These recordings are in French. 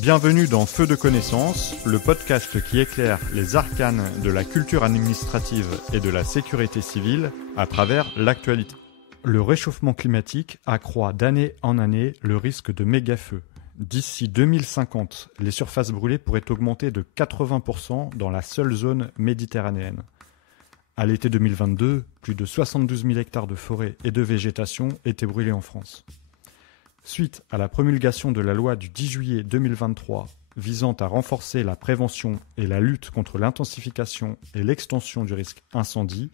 Bienvenue dans Feu de connaissance, le podcast qui éclaire les arcanes de la culture administrative et de la sécurité civile à travers l'actualité. Le réchauffement climatique accroît d'année en année le risque de méga-feux. D'ici 2050, les surfaces brûlées pourraient augmenter de 80% dans la seule zone méditerranéenne. À l'été 2022, plus de 72 000 hectares de forêt et de végétation étaient brûlés en France. Suite à la promulgation de la loi du 10 juillet 2023 visant à renforcer la prévention et la lutte contre l'intensification et l'extension du risque incendie,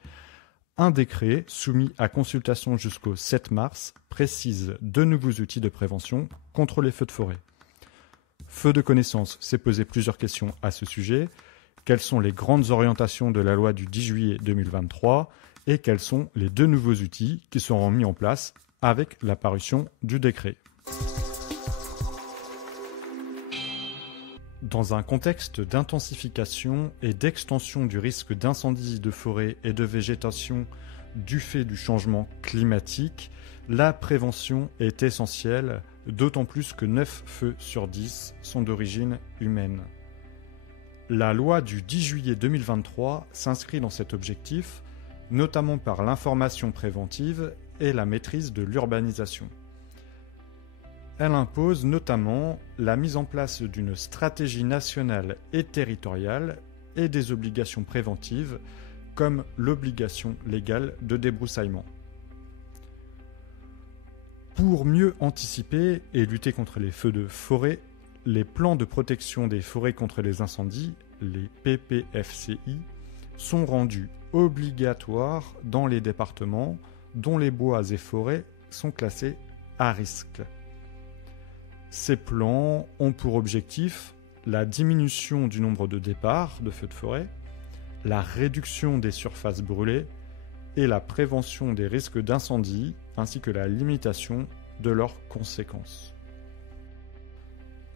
un décret soumis à consultation jusqu'au 7 mars précise de nouveaux outils de prévention contre les feux de forêt. Feu de connaissance s'est posé plusieurs questions à ce sujet. Quelles sont les grandes orientations de la loi du 10 juillet 2023 et quels sont les deux nouveaux outils qui seront mis en place avec la parution du décret. Dans un contexte d'intensification et d'extension du risque d'incendie de forêt et de végétation du fait du changement climatique, la prévention est essentielle, d'autant plus que 9 feux sur 10 sont d'origine humaine. La loi du 10 juillet 2023 s'inscrit dans cet objectif, notamment par l'information préventive et la maîtrise de l'urbanisation. Elle impose notamment la mise en place d'une stratégie nationale et territoriale et des obligations préventives comme l'obligation légale de débroussaillement. Pour mieux anticiper et lutter contre les feux de forêt, les plans de protection des forêts contre les incendies, les PPFCI, sont rendus obligatoires dans les départements dont les bois et forêts sont classés à risque. Ces plans ont pour objectif la diminution du nombre de départs de feux de forêt, la réduction des surfaces brûlées et la prévention des risques d'incendie ainsi que la limitation de leurs conséquences.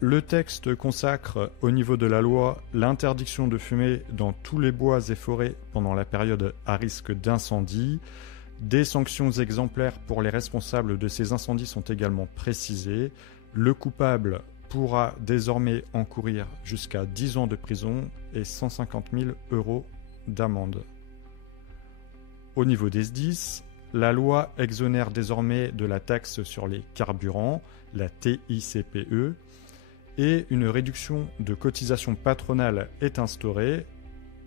Le texte consacre au niveau de la loi l'interdiction de fumer dans tous les bois et forêts pendant la période à risque d'incendie. Des sanctions exemplaires pour les responsables de ces incendies sont également précisées. Le coupable pourra désormais encourir jusqu'à 10 ans de prison et 150 000 € d'amende. Au niveau des SDIS, la loi exonère désormais de la taxe sur les carburants, la TICPE, et une réduction de cotisation patronale est instaurée,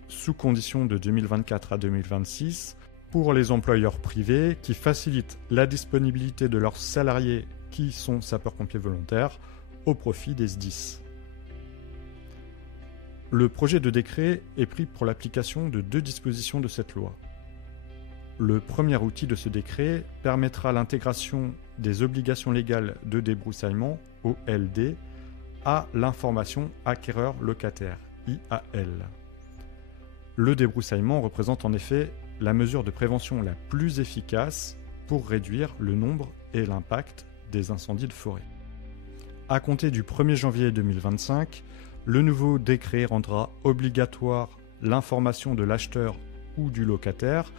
sous condition de 2024 à 2026, pour les employeurs privés qui facilitent la disponibilité de leurs salariés qui sont sapeurs-pompiers volontaires au profit des SDIS. Le projet de décret est pris pour l'application de deux dispositions de cette loi. Le premier outil de ce décret permettra l'intégration des obligations légales de débroussaillement, OLD, à l'information acquéreur-locataire, IAL. Le débroussaillement représente en effet la mesure de prévention la plus efficace pour réduire le nombre et l'impact des incendies de forêt. À compter du 1er janvier 2025, le nouveau décret rendra obligatoire l'information de l'acheteur ou du locataire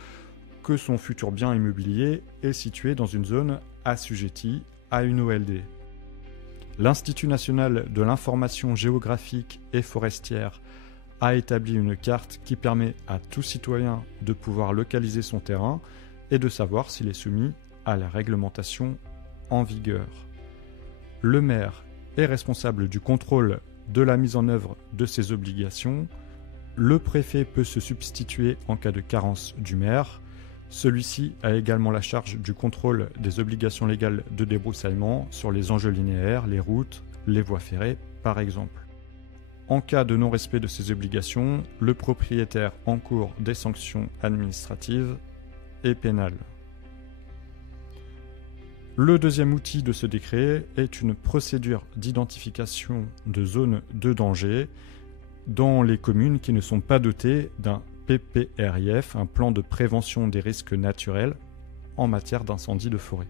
que son futur bien immobilier est situé dans une zone assujettie à une OLD. L'Institut national de l'information géographique et forestière a établi une carte qui permet à tout citoyen de pouvoir localiser son terrain et de savoir s'il est soumis à la réglementation en vigueur. Le maire est responsable du contrôle de la mise en œuvre de ces obligations. Le préfet peut se substituer en cas de carence du maire. Celui-ci a également la charge du contrôle des obligations légales de débroussaillement sur les enjeux linéaires, les routes, les voies ferrées par exemple. En cas de non-respect de ces obligations, le propriétaire encourt des sanctions administratives et pénales. Le deuxième outil de ce décret est une procédure d'identification de zones de danger dans les communes qui ne sont pas dotées d'un PPRIF, un plan de prévention des risques naturels en matière d'incendie de forêt.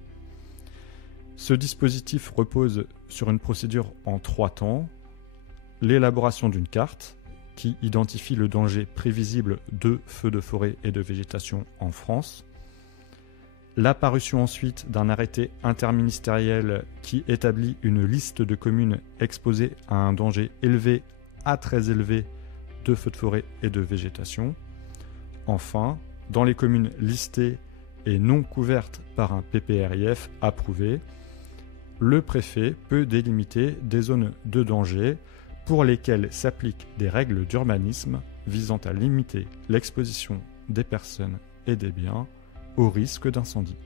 Ce dispositif repose sur une procédure en 3 temps. L'élaboration d'une carte qui identifie le danger prévisible de feux de forêt et de végétation en France, la parution ensuite d'un arrêté interministériel qui établit une liste de communes exposées à un danger élevé à très élevé de feux de forêt et de végétation. Enfin, dans les communes listées et non couvertes par un PPRIF approuvé, le préfet peut délimiter des zones de danger pour lesquelles s'appliquent des règles d'urbanisme visant à limiter l'exposition des personnes et des biens au risque d'incendie.